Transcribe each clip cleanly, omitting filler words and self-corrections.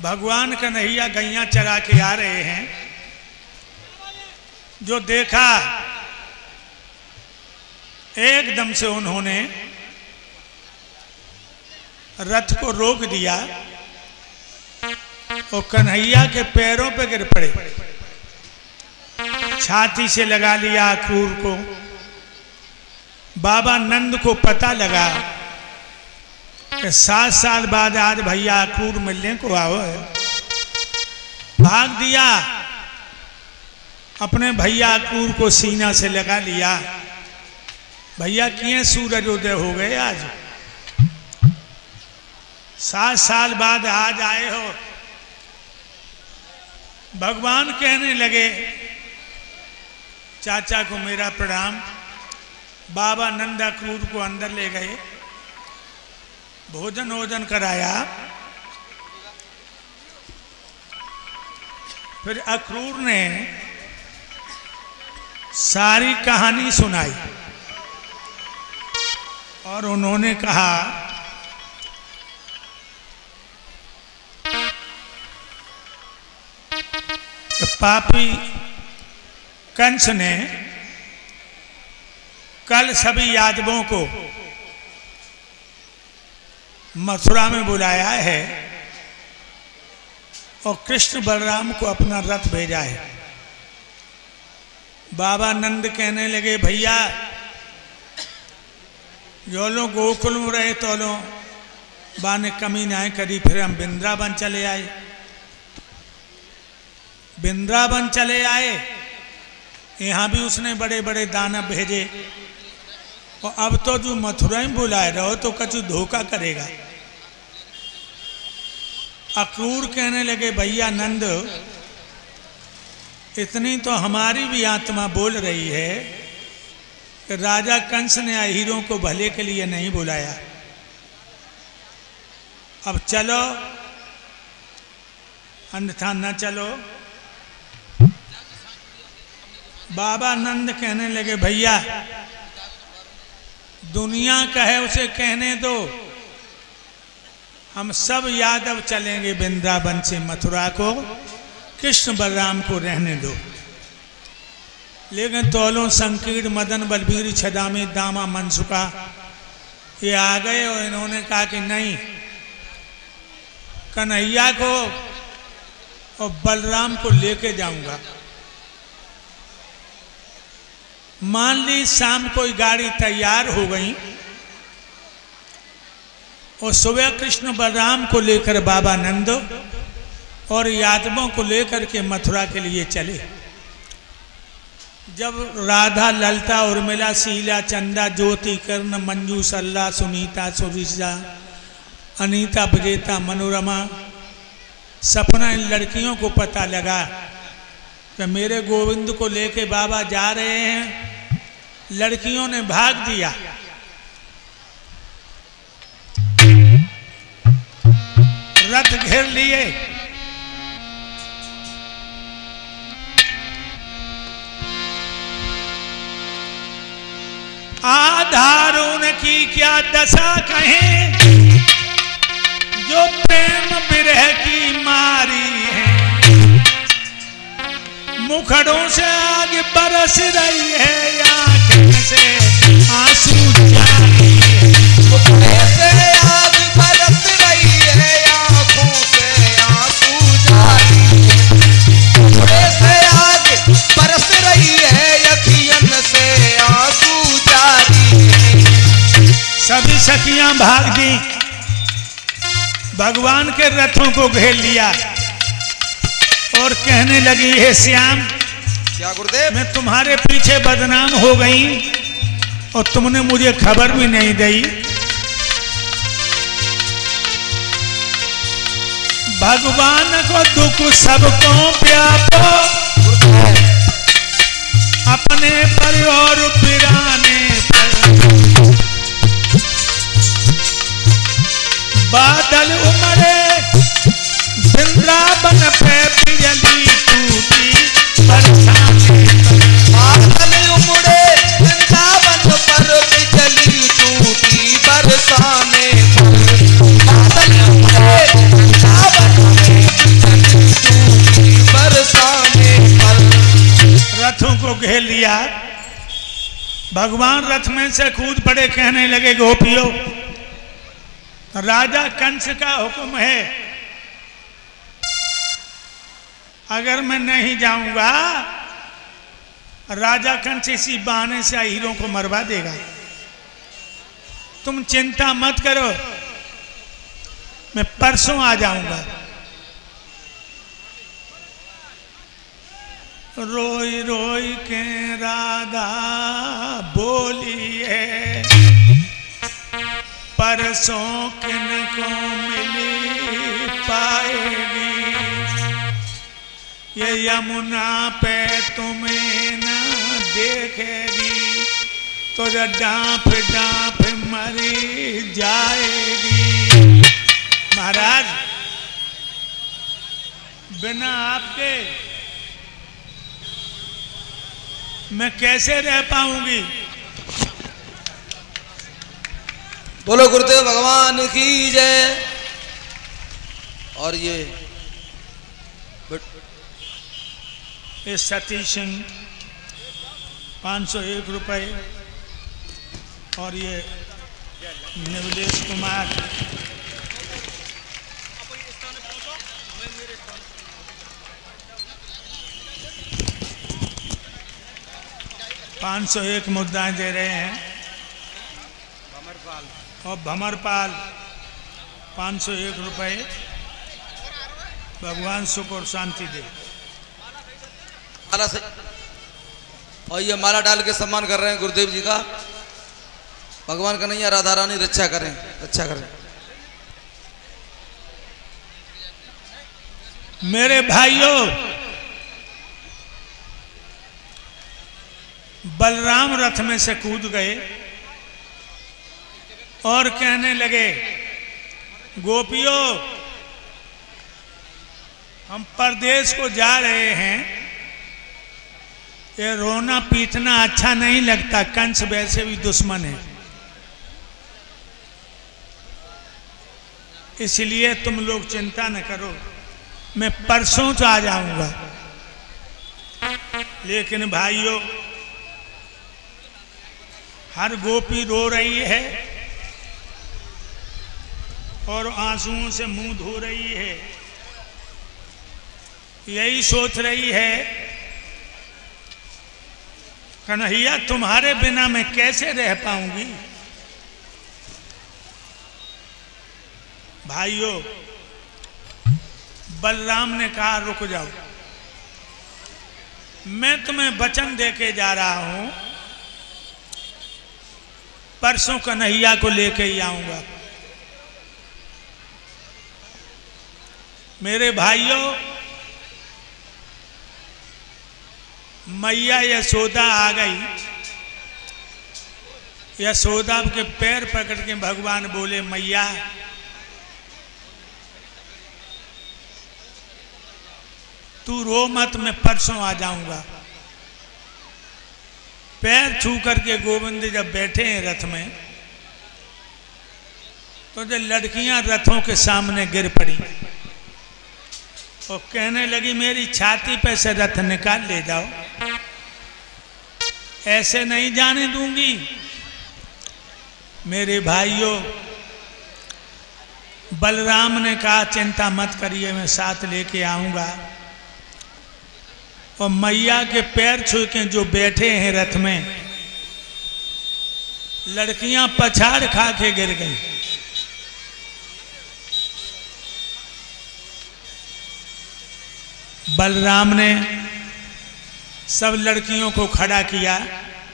भगवान कन्हैया गैया चरा के आ रहे हैं। जो देखा एकदम से उन्होंने रथ को रोक दिया और कन्हैया के पैरों पे गिर पड़े। छाती से लगा लिया अक्रूर को। बाबा नंद को पता लगा कि 7 साल बाद आज भैया अक्रूर मिलने को आओ है। भाग दिया, अपने भैया अक्रूर को सीना से लगा लिया। भैया किए सूरज उदय हो गए आज, 7 साल बाद आज आए हो। भगवान कहने लगे चाचा को मेरा प्रणाम। बाबा नंद अक्रूर को अंदर ले गए, भोजन वोजन कराया। फिर अक्रूर ने सारी कहानी सुनाई और उन्होंने कहा कि पापी कंस ने कल सभी यादवों को मथुरा में बुलाया है और कृष्ण बलराम को अपना रथ भेजा है। बाबा नंद कहने लगे भैया जो लोग गोकुल में रहे तो लो बाने कमी ना करी। फिर हम वृंदावन चले आए। वृंदावन चले आए, यहाँ भी उसने बड़े बड़े दानव भेजे और अब तो जो मथुरा में बुलाए रहो तो कछु धोखा करेगा। अक्रूर कहने लगे भैया नंद इतनी तो हमारी भी आत्मा बोल रही है कि राजा कंस ने अहीरों को भले के लिए नहीं बुलाया। अब चलो अन्यथा न चलो। बाबा नंद कहने लगे भैया दुनिया कहे उसे कहने दो, हम सब यादव चलेंगे वृंदावन से मथुरा को, कृष्ण बलराम को रहने दो। लेकिन तोलो संकीर्ण मदन बलबीर छदामी दामा मनसुका ये आ गए और इन्होंने कहा कि नहीं, कन्हैया को और बलराम को लेके जाऊंगा। मान ली शाम कोई गाड़ी तैयार हो गई और सुबह कृष्ण बलराम को लेकर बाबा नंद और यादवों को लेकर के मथुरा के लिए चले। जब राधा ललता उर्मिला शीला चंदा ज्योति कर्ण मंजू सल्ला सुनीता सुरिजा अनीता विजेता मनोरमा सपना इन लड़कियों को पता लगा कि मेरे गोविंद को लेके बाबा जा रहे हैं। लड़कियों ने भाग दिया। रथ घेर लिए। आधारों की क्या दशा कहें जो प्रेम विरह की मारी है। मुखड़ों से आग बरस रही है, आंखों से आंसू जारी है। मुखड़े से आग बरस रही है, आंखों से आंसू जारी है। मुखड़े से आग बरस रही है, अखियन से आंसू जारी है। सभी सखियां भाग दी, भगवान के रथों को घेर लिया और कहने लगी हे श्याम क्या गुरुदेव, मैं तुम्हारे पीछे बदनाम हो गई और तुमने मुझे खबर भी नहीं दी। भगवान को दुख सबको व्यापो, अपने पर और पिराने पर बादल उमड़े वृंदावन पे बिजली टूटी बरसाने पर। बादल उमड़े वृंदावन पर बिजली टूटी बरसाने पर। बादल उमड़े वृंदावन में भगवान रथ में से कूद पड़े, कहने लगे गोपियों, राजा कंस का हुक्म है, अगर मैं नहीं जाऊंगा राजा कंस इसी बहाने से हीरों को मरवा देगा। तुम चिंता मत करो, मैं परसों आ जाऊंगा। रोई रोई के राधा बोली है, परसों किनको मिली पाएगी, ये यमुना पे तुम्हें ना देखेगी तो डांफ डांफ मरी जाएगी। महाराज, बिना आपके मैं कैसे रह पाऊंगी? बोलो गुरुदेव भगवान की जय। और ये सतीश सिंह 501 रुपए, और ये निवलेश कुमार 501 मुद्राएं दे रहे हैं, और भमरपाल 501 रुपए। भगवान सुख और शांति दे। माला से, और ये माला डाल के सम्मान कर रहे हैं गुरुदेव जी का। भगवान कन्हैया राधा रानी रक्षा करें, रक्षा करें। मेरे भाइयों, बलराम रथ में से कूद गए और कहने लगे, गोपियों, हम परदेश को जा रहे हैं, ये रोना पीटना अच्छा नहीं लगता, कंस वैसे भी दुश्मन है, इसलिए तुम लोग चिंता न करो, मैं परसों तो आ जाऊंगा। लेकिन भाइयों, हर गोपी रो रही है और आंसुओं से मुंह धो रही है, यही सोच रही है, कन्हैया तुम्हारे बिना मैं कैसे रह पाऊंगी। भाइयों, बलराम ने कहा, रुक जाओ, मैं तुम्हें वचन देके जा रहा हूं, परसों कन्हैया को लेके ही आऊंगा। मेरे भाइयों, मैया यशोदा आ गई। यशोदा के पैर पकड़ के भगवान बोले, मैया, तू रो मत, मैं परसों आ जाऊंगा। पैर छू करके गोविंद जब बैठे हैं रथ में, तो जो लड़कियां रथों के सामने गिर पड़ी और कहने लगी, मेरी छाती पे से रथ निकाल ले जाओ, ऐसे नहीं जाने दूंगी। मेरे भाइयों, बलराम ने कहा, चिंता मत करिए, मैं साथ लेके आऊंगा। और मैया के पैर छू के जो बैठे हैं रथ में, लड़कियां पछाड़ खा के गिर गई। बलराम ने सब लड़कियों को खड़ा किया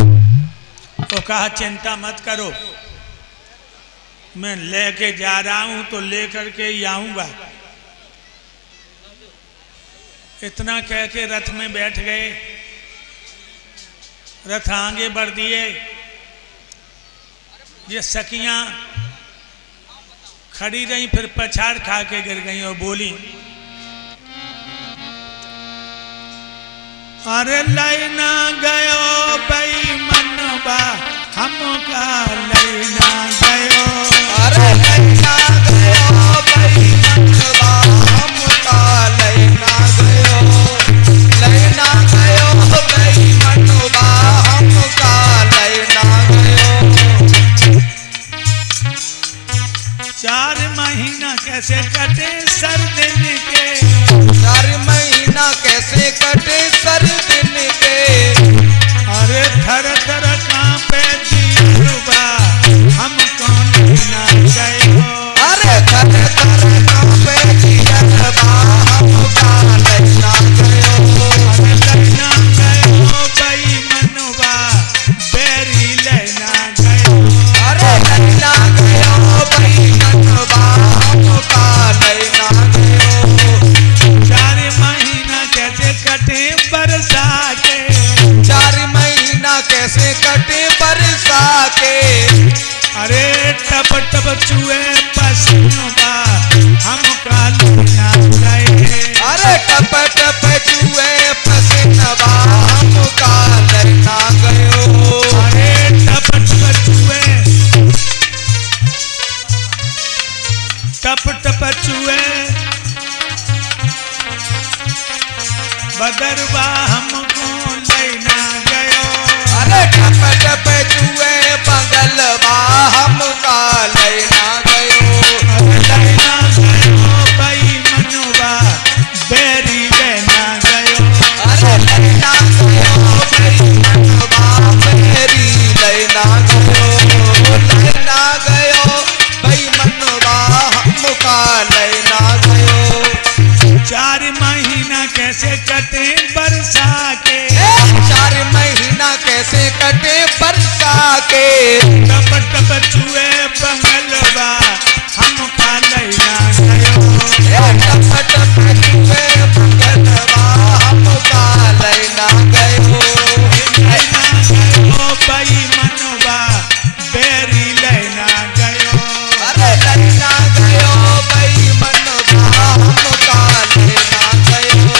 और कहा, चिंता मत करो, मैं लेके जा रहा हूं तो लेकर के ही आऊंगा। इतना कह के रथ में बैठ गए, रथ आगे बढ़ दिए। ये सखियां खड़ी रही, फिर पछाड़ खा के गिर गई और बोली, अरे लैना गयो बेईमानबा हमका, लैना गयो, अरे लैना गयो बेईमानबा हमका, लैना गयो, लैना गयो बेईमानबा हमका, लैना सर दिन के। 4 महीना कैसे कटे सर दिन के। अरे थर थर कांपे जीवा हम कौन ना गए हो। अरे थर थर कांपे जीवा हम कौन ना गए हो। अरे लैना गए हो बेईमानवा बेरी लैना गए हो। अरे लैना गए हो बेईमानवा हम कौन लैना गए हो। 4 महीना कैसे कटे बरसा के। 4 महीना कैसे कटे बरसा के। अरे टप टप चुए पसीनों हम काल ना गए। अरे टप टप चुए पसीनवा हम काल ना गए हो। अरे टप टप चुए बदरवा हमको लेना गयो। अरे टप टप चुए बगलवा हम काल ना गयो। लेना गयो बेईमानवा बेरी लेना गयो। अरे लैना गयो बेईमानवा बेरी लैना गयो। लैना गयो बेईमानवा हम काल ना गयो। 4 महीना कैसे कटे बरसा के। 4 महीना कैसे कटे बरसा के। टप टप चुए बंगलवा हम खा लेना गयो। टप टप चुए बगलवा हम काल ना गयो। लेना गयो बेईमानवा बेरी लेना गयो। अरे लैना गयो बेईमानवा हम काल ना गयो।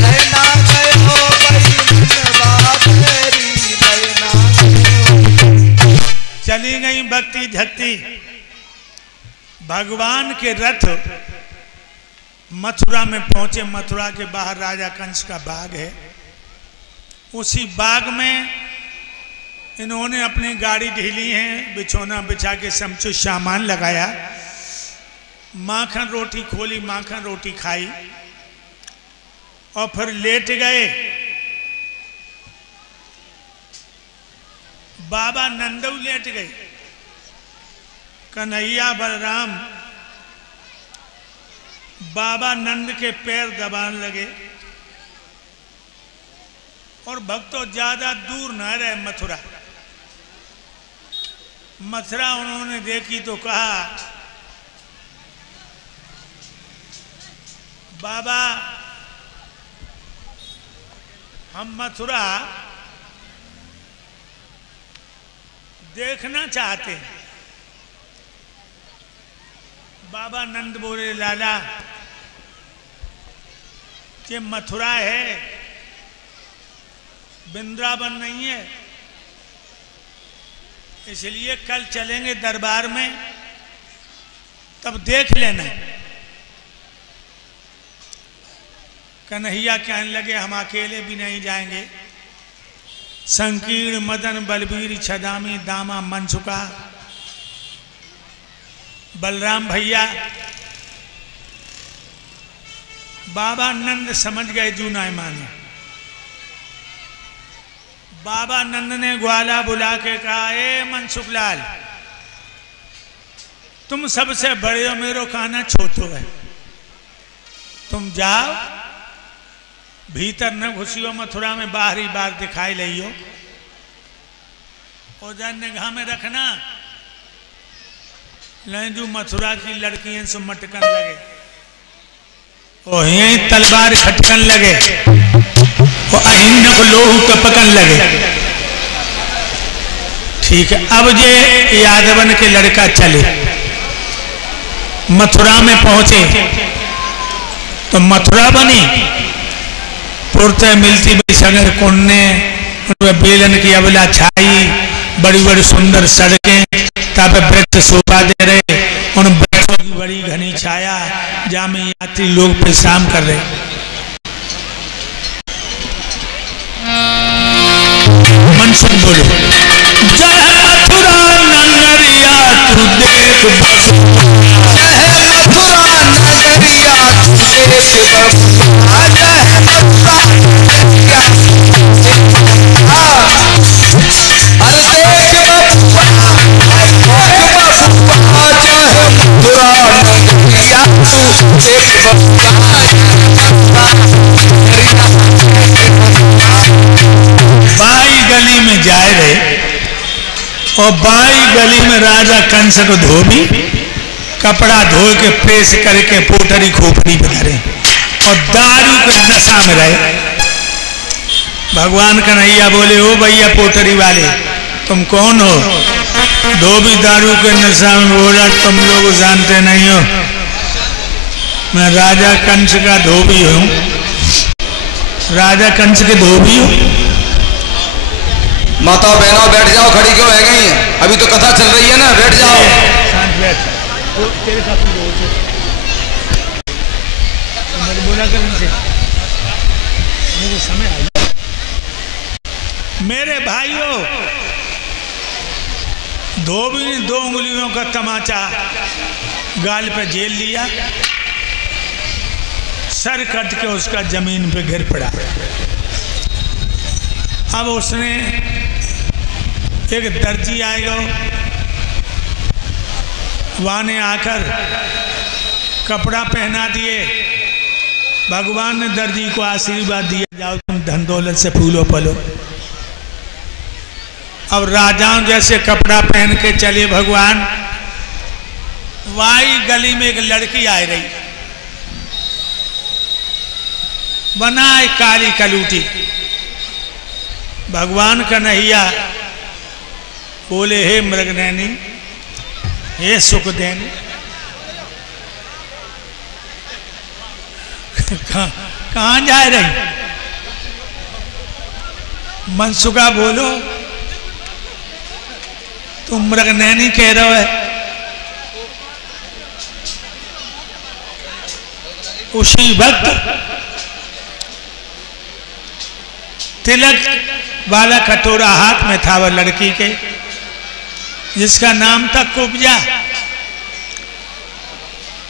लैना गयो बेईमानवा बेरी लैना गयो। चली गई भक्ति झक्ति। भगवान के रथ मथुरा में पहुंचे। मथुरा के बाहर राजा कंस का बाग है। उसी बाग में इन्होंने अपनी गाड़ी ढीली है, बिछौना बिछा के समचो सामान लगाया, माखन रोटी खोली, माखन रोटी खाई और फिर लेट गए। बाबा नंदू लेट गए। कन्हैया बलराम बाबा नंद के पैर दबाने लगे। और भक्तों ज्यादा दूर न रहे मथुरा। मथुरा उन्होंने देखी तो कहा, बाबा हम मथुरा देखना चाहते हैं। बाबा नंद बोले, लाला ये मथुरा है, वृंदावन नहीं है, इसलिए कल चलेंगे दरबार में, तब देख लेना। कन्हैया कहने लगे, हम अकेले भी नहीं जाएंगे। संकीर्ण मदन बलबीर छदामी दामा मनसुका। बलराम भैया बाबा नंद समझ गए जूना माने। बाबा नंद ने ग्वाला बुला के कहा, ए मनसुखलाल तुम सबसे बड़े हो, मेरो खाना छोटो है, तुम जाओ भीतर न घुसियो, मथुरा में बाहरी बार दिखाई लियो, उधर निगाह में रखना। लंजू मथुरा की लड़कियां से मटकन लगे, ओ यही तलवार खटकन लगे, वो अहिन्न को लोहू टपकन लगे। ठीक है, अब ये यादवन के लड़का चले, मथुरा में पहुंचे तो मथुरा बनी। पुरते मिलती बड़ी सगर कुन्ने, बेलन की अबला छाई, बड़ी बड़ी सुंदर सड़कें, तब वृक्ष शोभा दे रहे, उन वृक्षों की बड़ी घनी छाया, जहाँ में यात्री लोग विश्राम कर रहे। मनसुख बोले, जय मथुरा नगरिया तू देख बस, जय मथुरा नगरिया बाई गली में जाए रहे और बाई गली में राजा कंस को धोबी कपड़ा धो के प्रेस करके पोटरी खोपड़ी पे धरे और दारू के नशा में रहे। भगवान कन्हैया बोले, ओ भैया पोटरी वाले तुम कौन हो? धोबी दारू के नशा में बोला, तुम लोग जानते नहीं हो, मैं राजा कंस का धोबी हूँ। राजा कंस के धोबी हूँ। माता बहनों बैठ जाओ, खड़ी क्यों रह गई हैं? अभी तो कथा चल रही है ना, बैठ जाओ। तेरे साथ बोला कर इनसे, मुझे समय आया। मेरे भाइयों, धोबी ने 2 उंगलियों का तमाचा गाल पे झेल लिया, सर कट के उसका जमीन पे गिर पड़ा। अब उसने एक दर्जी आएगा, वहाँ ने आकर कपड़ा पहना दिए। भगवान ने दर्जी को आशीर्वाद दिया, जाओ तुम धन दौलत से फूलो फलो। अब राजाओं जैसे कपड़ा पहन के चले भगवान। वाई गली में एक लड़की आ रही, बनाए काली कलूटी। भगवान कन्हैया बोले, हे मृगनैनी, हे सुखदेनी, कहाँ जा रही? मनसुखा बोलो, तुम मृगनैनी कह रहे हो। उसी वक्त तिलक वाला कटोरा हाथ में था वह लड़की के, जिसका नाम था कुब्जा।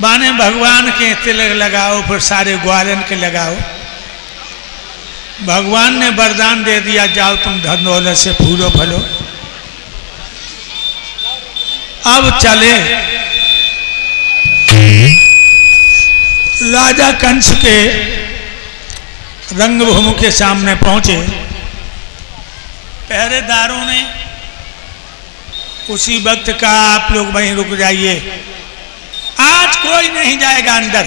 बाने भगवान के तिलक लगाओ, फिर सारे ग्वालन के लगाओ। भगवान ने वरदान दे दिया, जाओ तुम धन दौलत से फूलो फलो। अब चले राजा कंस के रंगभूमि के सामने पहुंचे। पहरेदारों ने उसी वक्त कहा, आप लोग वहीं रुक जाइए, आज कोई नहीं जाएगा अंदर।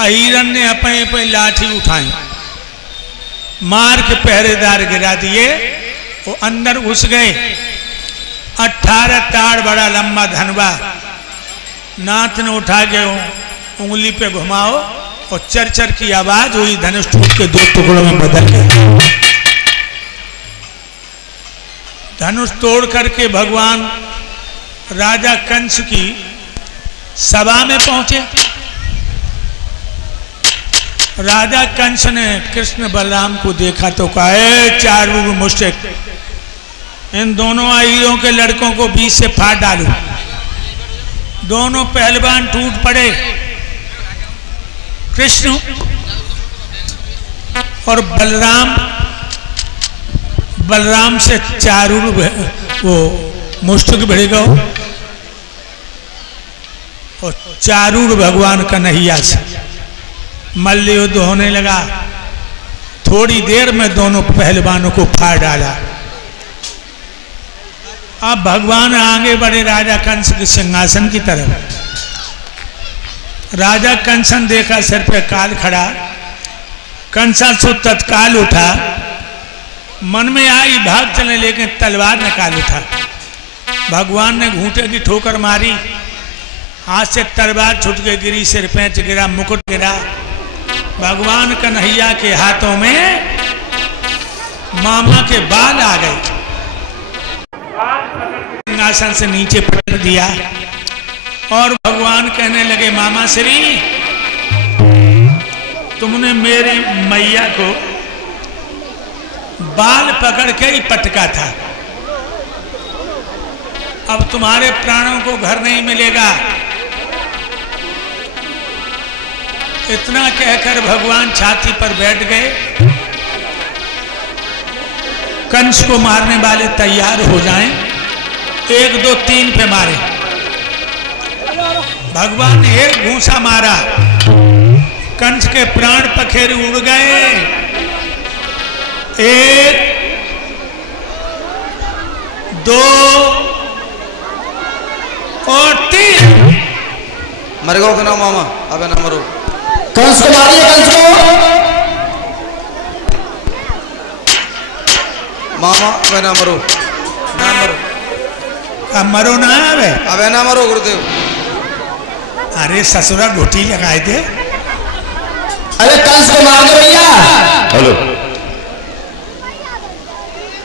हिरण ने अपने पे लाठी उठाई, मार के पहरेदार गिरा दिए, वो अंदर घुस गए। 18 ताड़ बड़ा लंबा धनवा, नाथ ने उठा के उंगली पे घुमाओ और चरचर की आवाज हुई, धनुष टूट के 2 टुकड़ों में बदल गया। धनुष तोड़ करके भगवान राजा कंस की सभा में पहुंचे। राजा कंस ने कृष्ण बलराम को देखा तो कहा, चारू मुश्तिक, इन दोनों आइयों के लड़कों को बीच से फाड़ डालो। दोनों पहलवान टूट पड़े। कृष्ण और बलराम से चारू वो मुश्तिक भिड़ गए और चारूर भगवान कन्हैया से मल्ल युद्ध होने लगा। थोड़ी देर में दोनों पहलवानों को फाड़ डाला। अब भगवान आगे बढ़े राजा कंस के सिंहासन की तरफ। राजा कंसन देखा सिर पे काल खड़ा। कंसासुर तत्काल उठा, मन में आई भाग चले, लेकिन तलवार निकाल उठा। भगवान ने घूंटे की ठोकर मारी, हाथ से तलवार छूट के गिरी, सिर पैंच गिरा, मुकुट गिरा। भगवान कन्हैया के हाथों में मामा के बाल आ गए। सिंहासन से नीचे पटक दिया और भगवान कहने लगे, मामा श्री, तुमने मेरे मैया को बाल पकड़ के ही पटका था, अब तुम्हारे प्राणों को घर नहीं मिलेगा। इतना कहकर भगवान छाती पर बैठ गए। कंस को मारने वाले तैयार हो जाएं। 1 2 3 पे मारे। भगवान ने एक घूंसा मारा, कंस के प्राण पखेरु उड़ गए। 1 2 और 3। मर गो ना मामा, अबे ना मरो। कंस को मारिए, कंस को। मामा अबे ना मरो, ना मरो। अब मरो ना अबे ना मरो गुरुदेव। अरे ससुरा घुटी लगाए थे। अरे कंस को मार दो भैया। हेलो,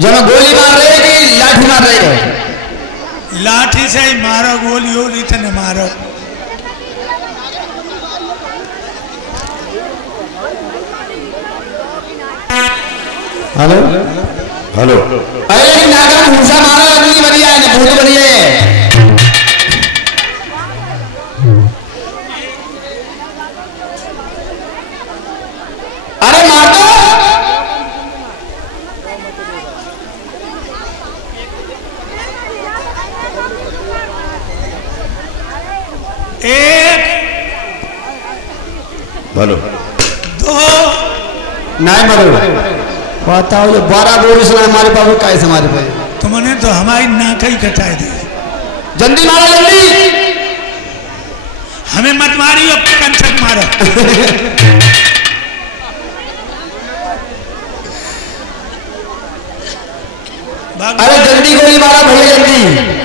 जब गोली मार रहे कि लाठी मार रहे हो? लाठी से ही मारो, गोली होली तो न मारो। हेलो हेलो, अरे नागर भूसा मारो, अगली बढ़िया है ना, बहुत बढ़िया है। अरे मार दो। एक हेलो 2 नहीं मरो। बताओ, ये 12 गोली सुना हमारे पास, कैसे हमारे पास? तुमने तो हमारी नाक ही कटाई दी। जल्दी मारो, जल्दी। हमें मत मारियो, कंचक मारो। अरे जल्दी गोली मारो भैया, जल्दी।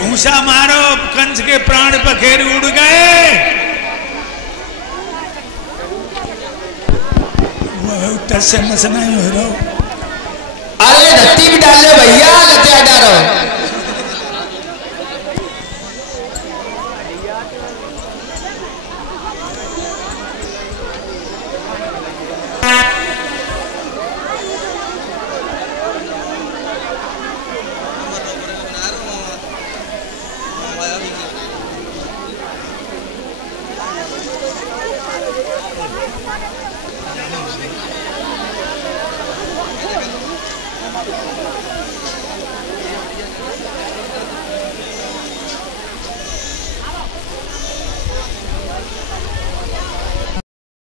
घूंसा मारो, कंस के प्राण पखेरु उड़ गए। वो से मसना ही हो रहा। अरे धत्ती भी डाल लो भैया, लतिया डालो।